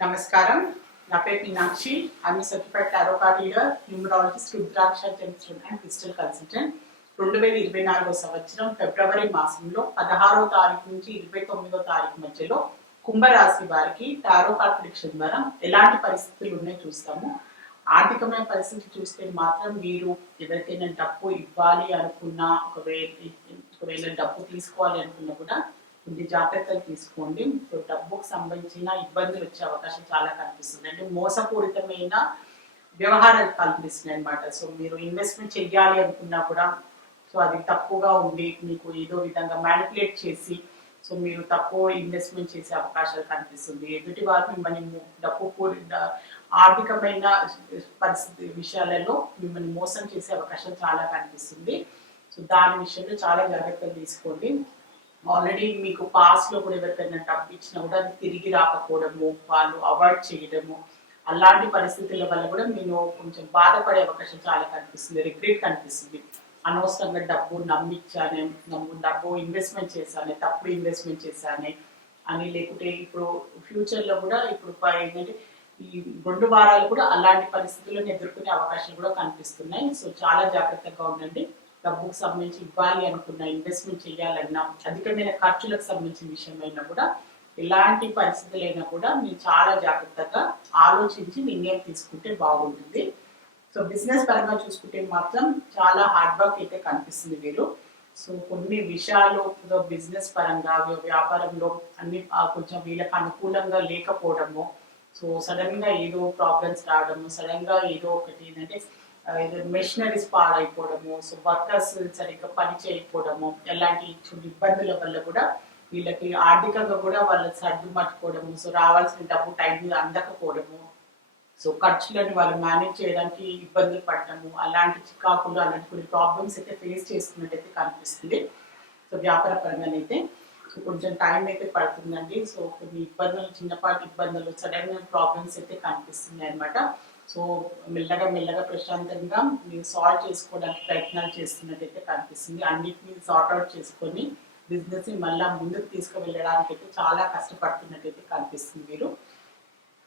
నమస్కారం. నా పేరు Meenakshi. I'm certified tarot reader numerologist rudraksha gemstone and digital consultant రెండు వేల ఇరవై నాలుగో సంవత్సరం ఫిబ్రవరి మాసంలో పదహారో తారీఖు నుంచి ఇరవై తొమ్మిదో తారీఖు మధ్యలో కుంభరాశి వారికి టారో కార్డ్ ద్వారా ఎలాంటి పరిస్థితులు ఉన్నాయో చూస్తాము. ఆర్థికమైన పరిస్థితి చూస్తే మాత్రం మీరు ఎవరికైనా డబ్బు ఇవ్వాలి అనుకున్నా ఒకవేళ ఒకవేళ డబ్బు తీసుకోవాలి అనుకున్నా కూడా కొన్ని జాగ్రత్తలు తీసుకోండి. సో డబ్బుకు సంబంధించిన ఇబ్బందులు వచ్చే అవకాశం చాలా కనిపిస్తుంది. అంటే మోసపూరితమైన వ్యవహారాలు కల్పిస్తున్నాయి అనమాట సో మీరు ఇన్వెస్ట్మెంట్ చెయ్యాలి అనుకున్నా కూడా సో అది తక్కువగా ఉండి మీకు ఏదో విధంగా మ్యానిపులేట్ చేసి సో మీరు తక్కువ ఇన్వెస్ట్మెంట్ చేసే అవకాశాలు కనిపిస్తుంది. ఎదుటి వారు మిమ్మల్ని డబ్బు పూరి ఆర్థికమైన పరిస్థితి విషయాలలో మిమ్మల్ని మోసం చేసే అవకాశం చాలా కనిపిస్తుంది. సో దాని విషయంలో చాలా జాగ్రత్తలు తీసుకోండి. ఆల్రెడీ మీకు పాస్లో కూడా ఎవరికైనా డబ్బు ఇచ్చినా కూడా అది తిరిగి రాకపోవడము వాళ్ళు అవాయిడ్ చేయడము అలాంటి పరిస్థితుల వల్ల కూడా నేను కొంచెం బాధపడే అవకాశం చాలా కనిపిస్తుంది రిగ్రెట్ కనిపిస్తుంది. అనవసరంగా డబ్బు నమ్మిచ్చానే నమ్ము డబ్బు ఇన్వెస్ట్మెంట్ చేశానే తప్పుడు ఇన్వెస్ట్మెంట్ చేశానే అని లేకుంటే ఇప్పుడు ఫ్యూచర్లో కూడా ఇప్పుడు ఏంటంటే ఈ రెండు వారాలు కూడా అలాంటి పరిస్థితులను ఎదుర్కొనే అవకాశాలు కూడా కనిపిస్తున్నాయి. సో చాలా జాగ్రత్తగా ఉండండి. డబ్బుకు సంబంధించి ఇవ్వాలి అనుకున్న ఇన్వెస్ట్మెంట్ చేయాలన్నా అధికమైన ఖర్చులకు సంబంధించిన విషయమైనా కూడా ఎలాంటి పరిస్థితులైనా కూడా మీరు చాలా జాగ్రత్తగా ఆలోచించి నిర్ణయం తీసుకుంటే బాగుంటుంది. సో బిజినెస్ పరంగా చూసుకుంటే మాత్రం చాలా హార్డ్ వర్క్ అయితే కనిపిస్తుంది వీరు. సో కొన్ని విషయాలు బిజినెస్ పరంగా వ్యాపారంలో అన్ని కొంచెం వీళ్ళకి అనుకూలంగా లేకపోవడము సో సడన్గా ఏదో ప్రాబ్లమ్స్ రావడము సడన్గా ఏదో ఒకటి ఏంటంటే మెషినరీస్ పాడైపోవడము సో వర్కర్స్ సరిగ్గా పని చేయకపోవడము ఎలాంటి ఇబ్బందుల వల్ల కూడా వీళ్ళకి ఆర్థికంగా కూడా వాళ్ళు సర్దుమట్టుకోవడము సో రావాల్సిన డబ్బు టైం మీద అందకపోవడము సో ఖర్చులను వాళ్ళు మేనేజ్ చేయడానికి ఇబ్బందులు పడటము అలాంటి చికాకులు అలాంటి కొన్ని ప్రాబ్లమ్స్ అయితే ఫేస్ చేస్తున్నట్టయితే కనిపిస్తుంది. సో వ్యాపార పరంగానైతే సో కొంచెం టైం అయితే పడుతుందండి. సో కొన్ని ఇబ్బందులు చిన్నపాటి ఇబ్బందులు సడన్ ప్రాబ్లమ్స్ అయితే కనిపిస్తున్నాయి అనమాట సో మెల్లగా మెల్లగా ప్రశాంతంగా మీరు సాల్వ్ చేసుకోవడానికి ప్రయత్నాలు చేస్తున్నట్టయితే కనిపిస్తుంది. అన్నిటిని సార్ట్ అవుట్ చేసుకొని బిజినెస్ని మళ్ళా ముందుకు తీసుకువెళ్ళడానికి అయితే చాలా కష్టపడుతున్నట్టయితే కనిపిస్తుంది మీరు.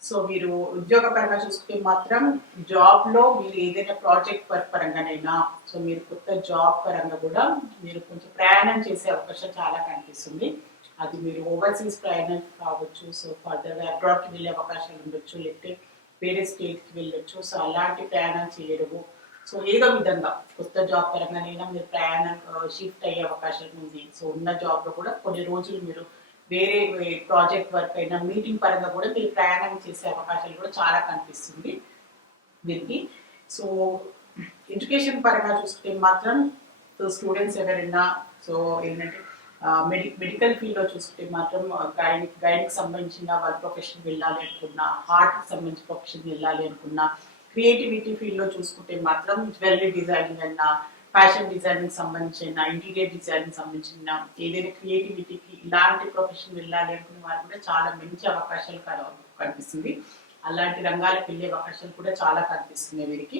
సో మీరు ఉద్యోగ పరంగా చూసుకుంటే మాత్రం జాబ్లో మీరు ఏదైనా ప్రాజెక్ట్ వర్క్ పరంగానైనా సో మీరు కొత్త జాబ్ పరంగా కూడా మీరు కొంచెం ప్రయాణం చేసే అవకాశం చాలా కనిపిస్తుంది. అది మీరు ఓవర్సీస్ ప్రయాణం కావచ్చు సో ఫర్దర్ అబ్రాడ్కి వెళ్ళే అవకాశాలు ఉండొచ్చు లేకపోతే వేరే స్టేట్కి వెళ్ళొచ్చు. సో అలాంటి ప్రయాణం చేయడము. సో ఏదో విధంగా కొత్త జాబ్ పరంగానైనా మీరు ప్రయాణం షిఫ్ట్ అయ్యే అవకాశం ఉంది. సో ఉన్న జాబ్లో కూడా కొన్ని రోజులు మీరు వేరే ప్రాజెక్ట్ వర్క్ అయినా మీటింగ్ పరంగా కూడా మీరు ప్రయాణం చేసే అవకాశాలు కూడా చాలా కనిపిస్తుంది వీరికి సో ఎడ్యుకేషన్ పరంగా చూసుకుంటే మాత్రం స్టూడెంట్స్ ఎవరైనా సో ఏంటంటే మెడి మెడికల్ ఫీల్డ్లో చూసుకుంటే మాత్రం గైడ్ గైడ్కి సంబంధించిన వాళ్ళ ప్రొఫెషన్ వెళ్ళాలి అనుకున్నా హార్ట్కి సంబంధించిన ప్రొఫెషన్ వెళ్ళాలి అనుకున్నా క్రియేటివిటీ ఫీల్డ్లో చూసుకుంటే మాత్రం జ్యువెలరీ డిజైనింగ్ అయినా ఫ్యాషన్ డిజైనింగ్ సంబంధించిన ఇంటీరియర్ డిజైనింగ్ సంబంధించిన ఏదైనా క్రియేటివిటీకి ఇలాంటి ప్రొఫెషన్ వెళ్ళాలి అనుకున్న వారు కూడా చాలా మంచి అవకాశాలు కనిపిస్తుంది. అలాంటి రంగాలకు వెళ్ళే అవకాశాలు కూడా చాలా కనిపిస్తున్నాయి వీరికి.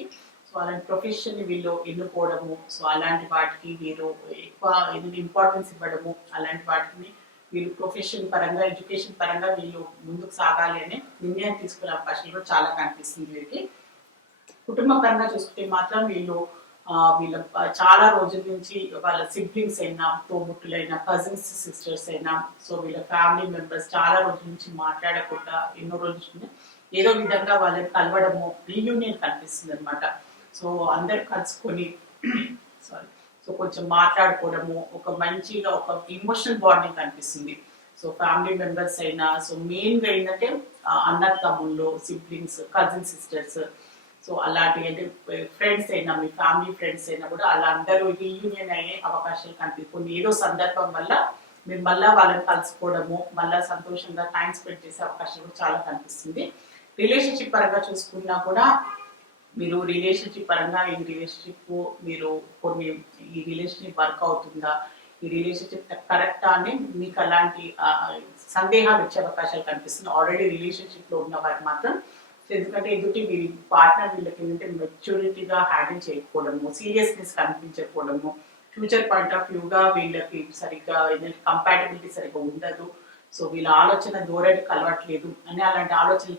సో అలాంటి ప్రొఫెషన్ వీళ్ళు ఎన్నుకోవడము సో అలాంటి వాటికి వీరు ఎక్కువ ఏదైనా ఇంపార్టెన్స్ ఇవ్వడము అలాంటి వాటిని వీళ్ళు ప్రొఫెషన్ పరంగా ఎడ్యుకేషన్ పరంగా వీళ్ళు ముందుకు సాగాలి అనే నిర్ణయం తీసుకునే అవకాశాలు కూడా చాలా కనిపిస్తుంది వీరికి కుటుంబ పరంగా చూసుకుంటే మాత్రం వీళ్ళు వీళ్ళ చాలా రోజుల నుంచి వాళ్ళ సిబ్లింగ్స్ అయినా తోబుట్టులైనా కజిన్స్ సిస్టర్స్ అయినా సో వీళ్ళ ఫ్యామిలీ మెంబర్స్ చాలా రోజుల నుంచి మాట్లాడకుండా ఎన్నో రోజుల ఏదో విధంగా వాళ్ళని కలవడము రీయూనియన్ కనిపిస్తుంది అనమాట సో అందరు కలుసుకొని సారీ సో కొంచెం మాట్లాడుకోవడము ఒక మంచిగా ఒక ఇమోషనల్ బాండింగ్ కనిపిస్తుంది. సో ఫ్యామిలీ మెంబర్స్ అయినా సో మెయిన్గా ఏంటంటే అన్న తమ్ముళ్ళు సిబ్లింగ్స్ కజిన్ సిస్టర్స్ సో అలాంటి అంటే ఫ్రెండ్స్ అయినా మీ ఫ్యామిలీ ఫ్రెండ్స్ అయినా కూడా అలా అందరూ రీయూనియన్ అయ్యే అవకాశాలు కనిపిస్తుంది కొన్ని ఏదో సందర్భం వల్ల మీరు మళ్ళీ వాళ్ళని కలుసుకోవడము మళ్ళీ సంతోషంగా టైం స్పెండ్ చేసే అవకాశం కూడా చాలా కనిపిస్తుంది. రిలేషన్షిప్ పరంగా చూసుకున్నా కూడా మీరు రిలేషన్షిప్ పరంగా ఈ రిలేషన్షిప్ మీరు కొన్ని ఈ రిలేషన్షిప్ వర్క్ అవుతుందా? ఈ రిలేషన్షిప్ కరెక్టా అని మీకు అలాంటి సందేహాలు వచ్చే అవకాశాలు కనిపిస్తుంది. ఆల్రెడీ రిలేషన్షిప్లో ఉన్న వారికి మాత్రం. ఎందుకంటే ఎదుటి వీరి పార్ట్నర్ వీళ్ళకి ఏంటంటే మెచ్యూరిటీగా హ్యాండిల్ చేయకపోవడము సీరియస్నెస్ కనిపించకపోవడము ఫ్యూచర్ పాయింట్ ఆఫ్ వ్యూగా వీళ్ళకి సరిగ్గా కంపాటబిలిటీ సరిగ్గా ఉండదు. సో వీళ్ళ ఆలోచన ధోరణి కలవట్లేదు అని అలాంటి ఆలోచనలు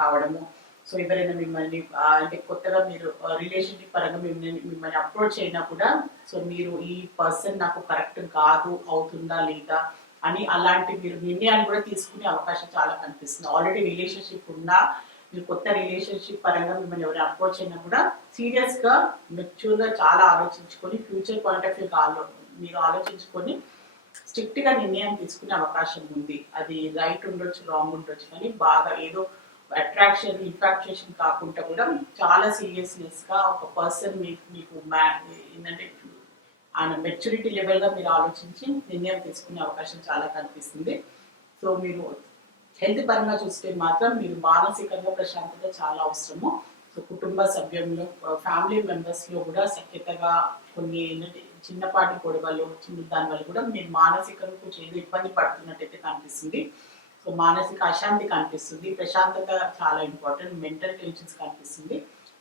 కావడము. సో ఎవరైనా మిమ్మల్ని అంటే కొత్తగా మీరు రిలేషన్షిప్ పరంగా మిమ్మల్ని మిమ్మల్ని అప్రోచ్ అయినా కూడా సో మీరు ఈ పర్సన్ నాకు కరెక్ట్ కాదు అవుతుందా లేదా అని అలాంటి మీరు నిర్ణయాలు కూడా తీసుకునే అవకాశం చాలా కనిపిస్తుంది. ఆల్రెడీ రిలేషన్షిప్ ఉన్నా మీరు కొత్త రిలేషన్షిప్ పరంగా మిమ్మల్ని ఎవరు అప్రోచ్ అయినా కూడా సీరియస్గా చాలా ఆలోచించుకొని ఫ్యూచర్ పాయింట్ ఆఫ్ వ్యూ ఆలో మీరు ఆలోచించుకొని స్ట్రిక్ట్గా నిర్ణయం తీసుకునే అవకాశం ఉంది. అది రైట్ ఉండొచ్చు రాంగ్ ఉండొచ్చు కానీ బాగా ఏదో అట్రాక్షన్ ఇన్ఫాక్చుయేషన్ కాకుండా కూడా చాలా సీరియస్నెస్గా ఒక పర్సన్ మీకు మీకు ఏంటంటే ఆయన మెచ్యూరిటీ లెవెల్గా మీరు ఆలోచించి నిర్ణయం తీసుకునే అవకాశం చాలా కనిపిస్తుంది. సో మీరు హెల్త్ పరంగా చూస్తే మాత్రం మీరు మానసికంగా ప్రశాంతత చాలా అవసరము. సో కుటుంబ సభ్యుల్లో ఫ్యామిలీ మెంబర్స్లో కూడా సఖ్యతగా కొన్ని ఏంటంటే చిన్నపాటి గొడవలు చిన్న దాని వల్ల కూడా మీరు మానసికంగా కొంచెం ఏదో ఇబ్బంది పడుతున్నట్టయితే కనిపిస్తుంది. సో మానసిక అశాంతి కనిపిస్తుంది. ప్రశాంతత చాలా ఇంపార్టెంట్ మెంటల్ టెన్షన్స్ కనిపిస్తుంది.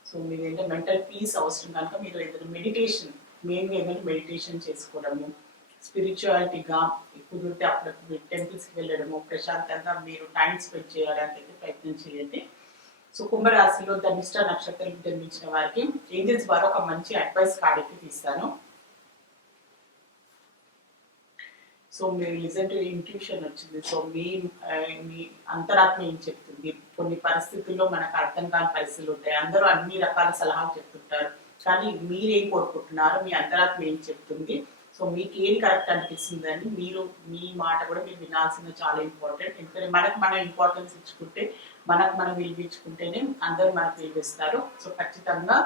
సో మీరు ఏంటంటే మెంటల్ పీస్ అవసరం కనుక మీరు ఏదైనా మెడిటేషన్ మెయిన్గా ఏదైనా మెడిటేషన్ చేసుకోవడము స్పిరిచువాలిటీగా కుదిరితే అప్పుడప్పుడు టెంపుల్స్కి వెళ్ళడము ప్రశాంతంగా మీరు టైం స్పెండ్ చేయడానికి అయితే ప్రయత్నం చేయండి. సో కుంభరాశిలో ధనిష్ట నక్షత్రం జన్మించిన వారికి ఏంజల్స్ ద్వారా ఒక మంచి అడ్వైస్ కార్డ్ అయితే తీస్తాను. సో మీరు లిజన్ టు ఇంట్యూషన్ వచ్చింది. సో మీ మీ అంతరాత్మ ఏం చెప్తుంది? కొన్ని పరిస్థితుల్లో మనకు అర్థం కాని పరిస్థితులు ఉంటాయి. అందరూ అన్ని రకాల సలహాలు చెప్తుంటారు. కానీ మీరేం కోరుకుంటున్నారు మీ అంతరాత్మ ఏం చెప్తుంది? సో మీకు ఏది కరెక్ట్ అనిపిస్తుంది అని మీరు మీ మాట కూడా మీరు వినాల్సిన చాలా ఇంపార్టెంట్ ఎందుకంటే మనకు మనం ఇంపార్టెన్స్ ఇచ్చుకుంటే మనకు మనం విలువించుకుంటేనే అందరూ మనకు విలువిస్తారు. సో ఖచ్చితంగా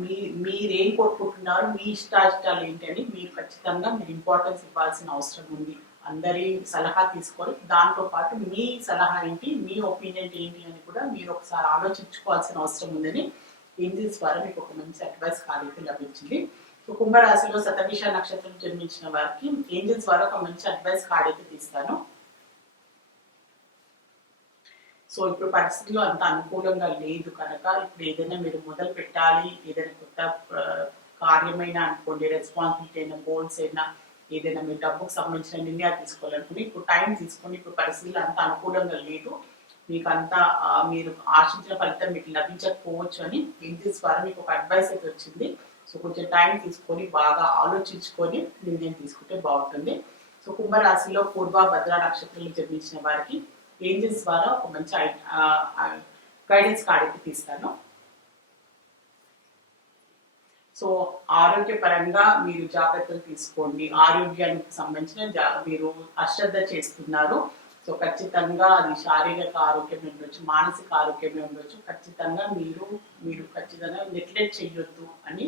మీ మీరేం కోరుకుంటున్నారు మీ ఇష్టాయిష్టాలు ఏంటని మీరు ఖచ్చితంగా మీరు ఇంపార్టెన్స్ ఇవ్వాల్సిన అవసరం ఉంది. అందరి సలహా తీసుకొని దాంతో పాటు మీ సలహా ఏంటి మీ ఒపీనియన్ ఏంటి అని కూడా మీరు ఒకసారి ఆలోచించుకోవాల్సిన అవసరం ఉందని ఇంజిన్స్ ద్వారా మీకు ఒక మంచి అడ్వైస్ కాలైతే లభించింది. కుంభరాశిలో శతభిష నక్షత్రం జన్మించిన వారికి ఏంజిల్స్ ద్వారా ఒక మంచి అడ్వైస్ కార్డ్ అయితే తీస్తాను. సో ఇప్పుడు పరిస్థితులు అంత అనుకూలంగా లేదు కనుక ఇప్పుడు ఏదైనా మీరు మొదలు పెట్టాలి ఏదైనా కొత్త కార్యమైనా అనుకోండి రెస్పాన్సిబిలిటీ అయినా గోల్స్ అయినా ఏదైనా మీరు డబ్బుకు సంబంధించిన నిర్ణయాలు తీసుకోవాలనుకుని ఇప్పుడు టైం తీసుకొని ఇప్పుడు పరిస్థితులు అంత అనుకూలంగా లేదు మీకు అంతా మీరు ఆశించిన ఫలితం మీకు లభించకపోవచ్చు అని ఏంజిల్స్ ద్వారా మీకు ఒక అడ్వైస్ అయితే వచ్చింది. సో కొంచెం టైం తీసుకొని బాగా ఆలోచించుకొని నిర్ణయం తీసుకుంటే బాగుంటుంది. సో కుంభరాశిలో పూర్వ భద్ర నక్షత్రంలో జన్మించిన వారికి ఏంజల్స్ ద్వారా ఒక మంచి గైడెన్స్ కాడికి తీస్తాను. సో ఆరోగ్యపరంగా మీరు జాగ్రత్తలు తీసుకోండి. ఆరోగ్యానికి సంబంధించిన మీరు అశ్రద్ధ చేస్తున్నారు. సో ఖచ్చితంగా అది శారీరక ఆరోగ్యం ఉండొచ్చు మానసిక ఆరోగ్యమే ఉండొచ్చు. ఖచ్చితంగా మీరు మీరు ఖచ్చితంగా నెగ్లెక్ట్ చేయొద్దు అని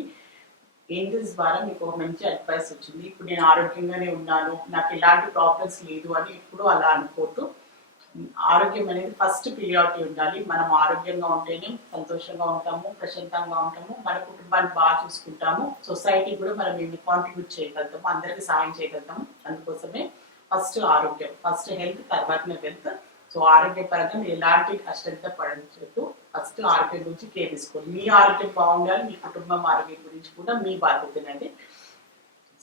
ఏంజల్స్ ద్వారా మీకు ఒక మంచి అడ్వైస్ వచ్చింది. ఇప్పుడు నేను ఆరోగ్యంగానే ఉన్నాను నాకు ఎలాంటి ప్రాబ్లమ్స్ లేదు అని ఎప్పుడూ అలా అనుకోవద్దు. ఆరోగ్యం అనేది ఫస్ట్ ప్రియారిటీ ఉండాలి. మనం ఆరోగ్యంగా ఉంటేనే సంతోషంగా ఉంటాము ప్రశాంతంగా ఉంటాము మన కుటుంబాన్ని బాగా చూసుకుంటాము సొసైటీ కూడా మనం ఏమి కాంట్రిబ్యూట్ చేయగలుగుతాము అందరికీ సాయం చేయగలుగుతాము. అందుకోసమే ఫస్ట్ ఆరోగ్యం ఫస్ట్ హెల్త్ తర్వాత వెల్త్ సో ఆరోగ్యపరంగా మీరు ఎలాంటి అశ్రద్ధ పడలేదు ఫస్ట్ ఆరోగ్యం గురించి కేర్ తీసుకోండి మీ ఆరోగ్యం బాగుండాలి మీ కుటుంబం ఆరోగ్యం గురించి కూడా మీ బాధ్యతనండి.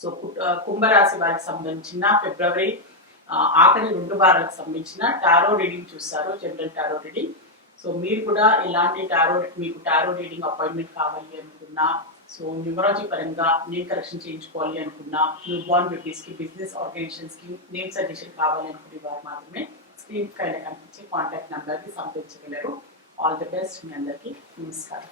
సో కు- కుంభరాశి వారికి సంబంధించిన ఫిబ్రవరి ఆఖరి రెండు వారాలకు సంబంధించిన టారో రీడింగ్ చూస్తారు జనరల్ టారో రీడింగ్. సో మీరు కూడా ఇలాంటి టారో మీకు టారో రీడింగ్ అపాయింట్మెంట్ కావాలి అనుకున్నా సో న్యూమరాలజీ పరంగా నేమ్ కరెక్షన్ చేయించుకోవాలి అనుకున్నా న్యూ బార్న్ బేబీస్కి బిజినెస్ ఆర్గనైజేషన్స్కి నేమ్ సజెషన్ కావాలి అనుకునే వారు మాత్రమే స్క్రీన్ పైన కనిపించే కాంటాక్ట్ నెంబర్కి సంప్రదించగలరు. ఆల్ ది బెస్ట్ మీ అందరికీ. నమస్కారం.